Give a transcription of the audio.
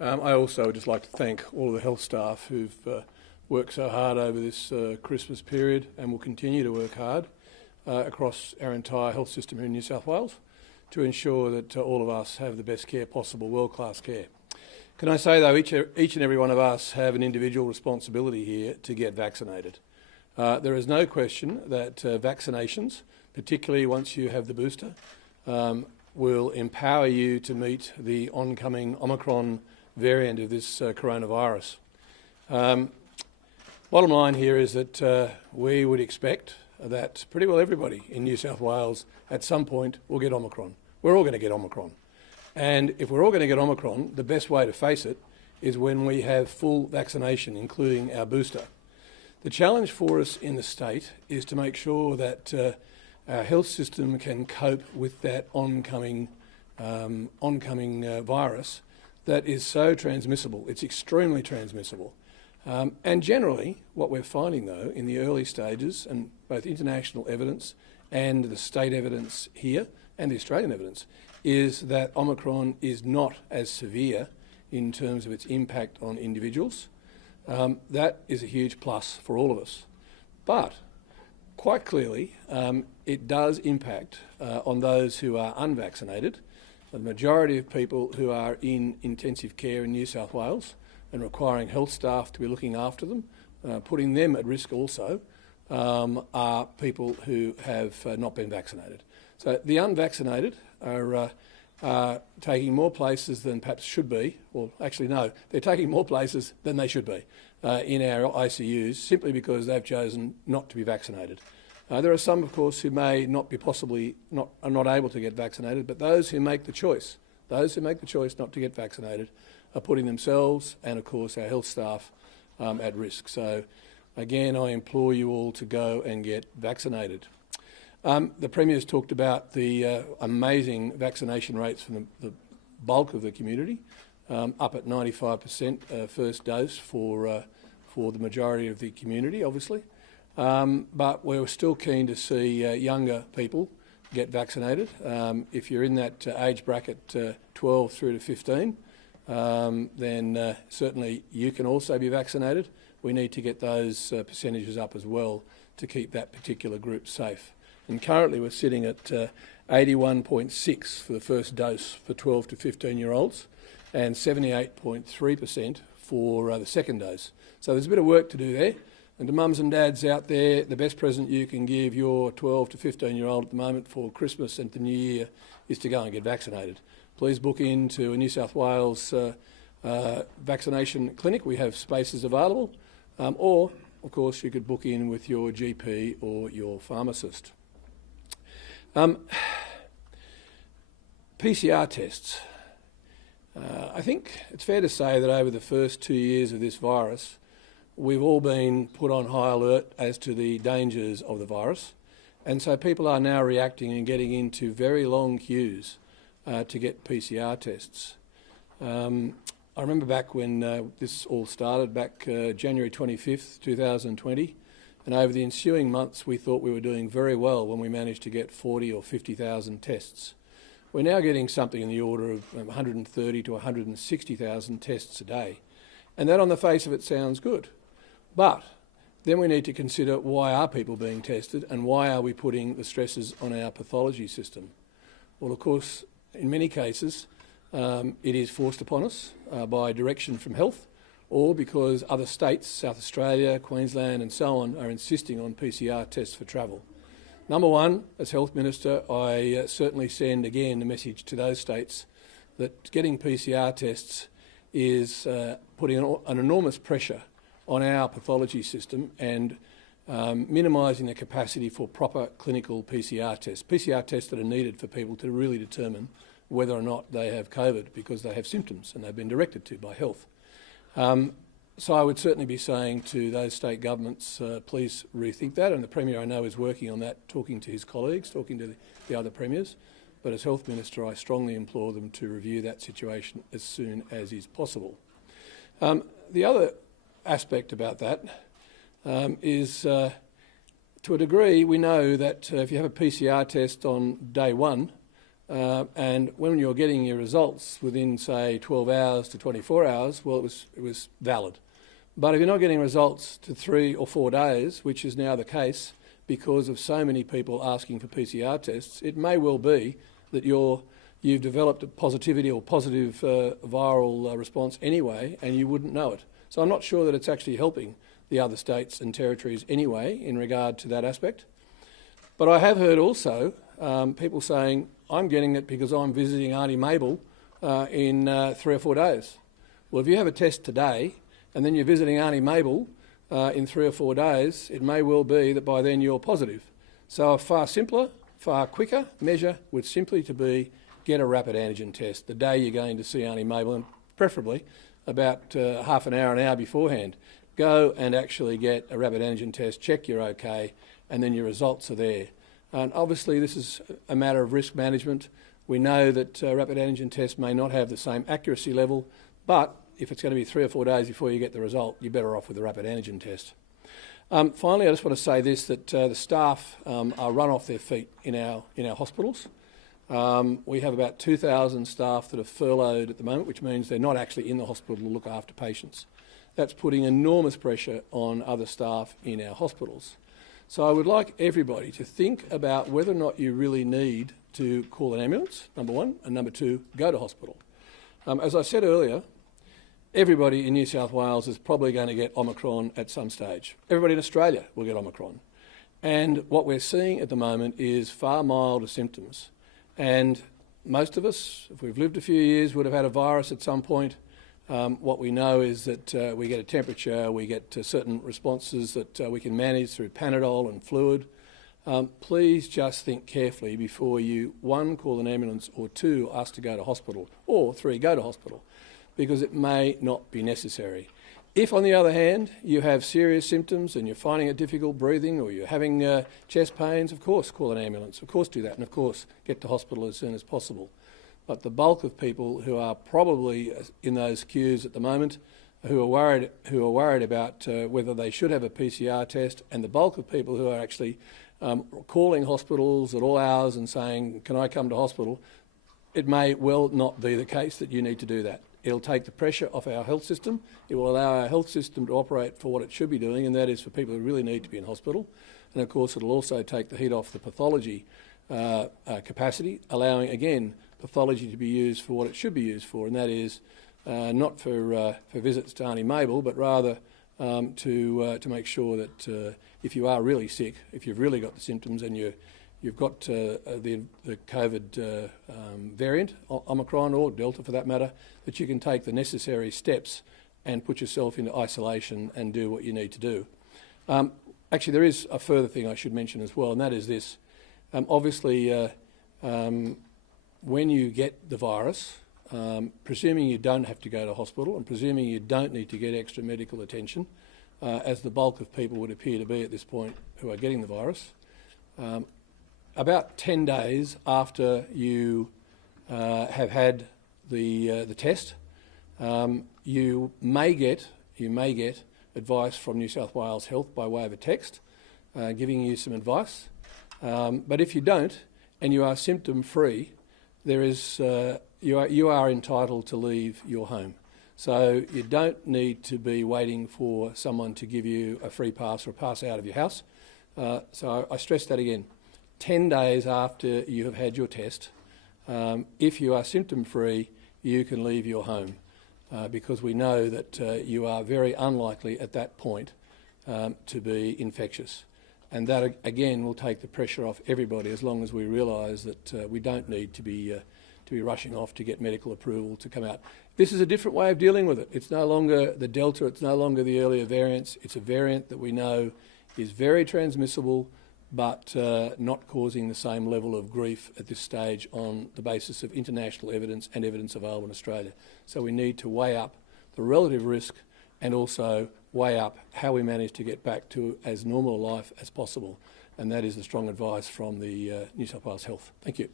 I also would just like to thank all of the health staff who've worked so hard over this Christmas period and will continue to work hard across our entire health system here in New South Wales to ensure that all of us have the best care possible, world-class care. Can I say, though, each and every one of us have an individual responsibility here to get vaccinated. There is no question that vaccinations, particularly once you have the booster, will empower you to meet the oncoming Omicron variant of this coronavirus. Bottom line here is that we would expect that pretty well everybody in New South Wales at some point will get Omicron. We're all going to get Omicron. And if we're all going to get Omicron, the best way to face it is when we have full vaccination, including our booster. The challenge for us in the state is to make sure that our health system can cope with that oncoming virus that is so transmissible. It's extremely transmissible. And generally, what we're finding, though, in the early stages, and both international evidence and the state evidence here and the Australian evidence, is that Omicron is not as severe in terms of its impact on individuals. That is a huge plus for all of us. But quite clearly, it does impact on those who are unvaccinated. The majority of people who are in intensive care in New South Wales and requiring health staff to be looking after them, putting them at risk also, are people who have not been vaccinated. So the unvaccinated are taking more places than perhaps should be, or actually no, they're taking more places than they should be in our ICUs simply because they've chosen not to be vaccinated. There are some, of course, who may not be are not able to get vaccinated, but those who make the choice not to get vaccinated are putting themselves and, of course, our health staff at risk. So, again, I implore you all to go and get vaccinated. The Premier's talked about the amazing vaccination rates from the bulk of the community, up at 95% first dose for the majority of the community, obviously. But we're still keen to see younger people get vaccinated. If you're in that age bracket 12 through to 15, then certainly you can also be vaccinated. We need to get those percentages up as well to keep that particular group safe. And currently we're sitting at 81.6 for the first dose for 12 to 15-year-olds and 78.3% for the second dose. So there's a bit of work to do there. And to mums and dads out there, the best present you can give your 12 to 15-year-old at the moment for Christmas and the New Year is to go and get vaccinated. Please book into a New South Wales vaccination clinic. We have spaces available. Or, of course, you could book in with your GP or your pharmacist. PCR tests. I think it's fair to say that over the first 2 years of this virus, we've all been put on high alert as to the dangers of the virus. And so people are now reacting and getting into very long queues to get PCR tests. I remember back when this all started, back January 25th, 2020, and over the ensuing months we thought we were doing very well when we managed to get 40 or 50,000 tests. We're now getting something in the order of 130 to 160,000 tests a day. And that on the face of it sounds good. But then we need to consider why are people being tested and why are we putting the stresses on our pathology system? Well, of course, in many cases, it is forced upon us by direction from health or because other states, South Australia, Queensland and so on, are insisting on PCR tests for travel. Number one, as Health Minister, I certainly send again a message to those states that getting PCR tests is putting an enormous pressure on our pathology system and minimising the capacity for proper clinical PCR tests that are needed for people to really determine whether or not they have COVID because they have symptoms and they've been directed to by health. So I would certainly be saying to those state governments, please rethink that. And the Premier, I know, is working on that, talking to his colleagues, talking to the other Premiers. But as Health Minister, I strongly implore them to review that situation as soon as is possible. The other aspect about that is, to a degree, we know that if you have a PCR test on day one, and when you're getting your results within, say, 12 hours to 24 hours, well, it was valid. But if you're not getting results to 3 or 4 days, which is now the case because of so many people asking for PCR tests, it may well be that you've developed a positivity or positive viral response anyway, and you wouldn't know it. So I'm not sure that it's actually helping the other states and territories anyway in regard to that aspect. But I have heard also people saying, I'm getting it because I'm visiting Auntie Mabel in 3 or 4 days. Well, if you have a test today and then you're visiting Auntie Mabel in 3 or 4 days, it may well be that by then you're positive. So a far simpler, far quicker measure would simply to be get a rapid antigen test the day you're going to see Auntie Mabel, and preferably about half an hour beforehand. Go and actually get a rapid antigen test, check you're okay, and then your results are there. And obviously this is a matter of risk management. We know that rapid antigen tests may not have the same accuracy level, but if it's going to be 3 or 4 days before you get the result, you're better off with a rapid antigen test. Finally, I just want to say this, that the staff are run off their feet in our hospitals. We have about 2,000 staff that are furloughed at the moment, which means they're not actually in the hospital to look after patients. That's putting enormous pressure on other staff in our hospitals. So I would like everybody to think about whether or not you really need to call an ambulance, number one, and number two, go to hospital. As I said earlier, everybody in New South Wales is probably going to get Omicron at some stage. Everybody in Australia will get Omicron. And what we're seeing at the moment is far milder symptoms. And most of us, if we've lived a few years, would have had a virus at some point. What we know is that we get a temperature, we get certain responses that we can manage through Panadol and fluid. Please just think carefully before you, 1, call an ambulance, or 2, ask to go to hospital, or 3, go to hospital, because it may not be necessary. If, on the other hand, you have serious symptoms and you're finding it difficult breathing, or you're having chest pains, of course call an ambulance, of course do that, and of course get to hospital as soon as possible. But the bulk of people who are probably in those queues at the moment, who are worried about whether they should have a PCR test, and the bulk of people who are actually calling hospitals at all hours and saying, can I come to hospital, it may well not be the case that you need to do that. It'll take the pressure off our health system. It will allow our health system to operate for what it should be doing, and that is for people who really need to be in hospital. And of course it'll also take the heat off the pathology capacity, allowing, again, pathology to be used for what it should be used for, and that is not for visits to Auntie Mabel, but rather to make sure that if you are really sick, if you've really got the symptoms and you've got the COVID variant, Omicron or Delta for that matter, that you can take the necessary steps and put yourself into isolation and do what you need to do. Actually, there is a further thing I should mention as well, and that is this. Obviously, when you get the virus, presuming you don't have to go to hospital and presuming you don't need to get extra medical attention, as the bulk of people would appear to be at this point who are getting the virus, about 10 days after you have had the test, you may get advice from New South Wales Health by way of a text, giving you some advice. But if you don't, and you are symptom-free, there is you are entitled to leave your home. So you don't need to be waiting for someone to give you a free pass or a pass out of your house. So I stress that again. 10 days after you have had your test, if you are symptom-free, you can leave your home because we know that you are very unlikely at that point to be infectious. And that, again, will take the pressure off everybody as long as we realise that we don't need to be rushing off to get medical approval to come out. This is a different way of dealing with it. It's no longer the Delta, it's no longer the earlier variants. It's a variant that we know is very transmissible, but not causing the same level of grief at this stage on the basis of international evidence and evidence available in Australia. So we need to weigh up the relative risk and also weigh up how we manage to get back to as normal a life as possible. And that is the strong advice from the New South Wales Health. Thank you.